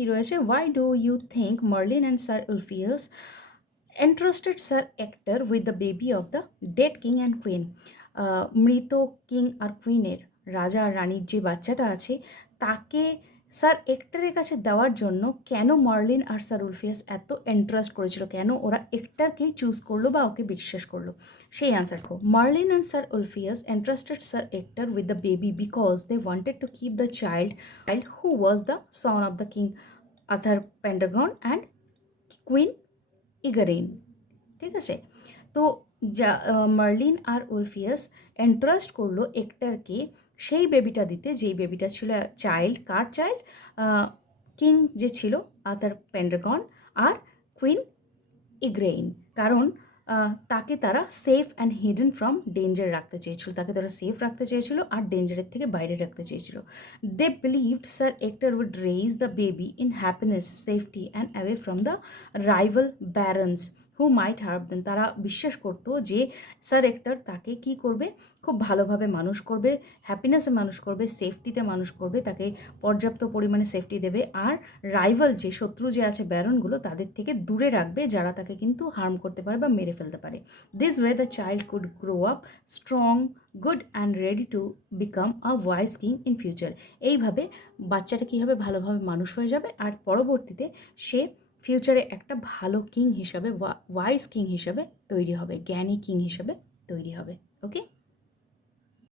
কি রয়েছে, why do you think Merlin and Sir Ulfius entrusted Sir Ector with the baby of the dead king and queen? মৃত king আর কুইনের, রাজা আর রানীর যে বাচ্চাটা আছে তাকে স্যার এক্টারের কাছে দেওয়ার জন্য কেন মার্লিন আর স্যার উলফিয়াস এত এন্ট্রাস্ট করেছিল, কেন ওরা এক্টারকেই চুজ করলো বা ওকে বিশ্বাস করলো? সেই অ্যান্সার খো, Merlin and sir Ulfius entrusted sir Ector with the baby because they wanted to keep the child who was the son of the king Uther Pendragon and queen Igraine. ঠিক আছে, তো যা মার্লিন আর Ulfius entrust করলো এক্টারকে সেই বেবিটা দিতে, যেই বেবিটা ছিল চাইল্ড, কার চাইল্ড? কিং যে ছিল আথার পেন্ডাগন আর কুইন ইগ্রেইন, কারণ তাকে তারা safe and hidden from danger রাখতে চেয়েছিল, তাকে তারা সেফ রাখতে চেয়েছিল আর ডেঞ্জারের থেকে বাইরে রাখতে চেয়েছিল। They believed sir Ector would raise the baby in happiness, safety and away from the rival barons who might harm them. তারা বিশ্বাস করতো যে স্যার এক্টার তাকে কি করবে, খুব ভালোভাবে মানুষ করবে, হ্যাপিনেসে মানুষ করবে, সেফটিতে মানুষ করবে, তাকে পর্যাপ্ত পরিমাণে সেফটি দেবে, আর রাইভাল যে শত্রু যে আছে ব্যারনগুলো তাদের থেকে দূরে রাখবে, যারা তাকে কিন্তু হার্ম করতে পারে বা মেরে ফেলতে পারে। This way the child could grow up strong, good and ready to become a wise king in future. এইভাবে বাচ্চাটা কী হবে, ভালোভাবে মানুষ হয়ে যাবে আর পরবর্তীতে সে ফিউচারে একটা ভালো কিং হিসাবে, ওয়াইজ কিং হিসাবে তৈরি হবে, জ্ঞানী কিং হিসাবে তৈরি হবে। ওকে।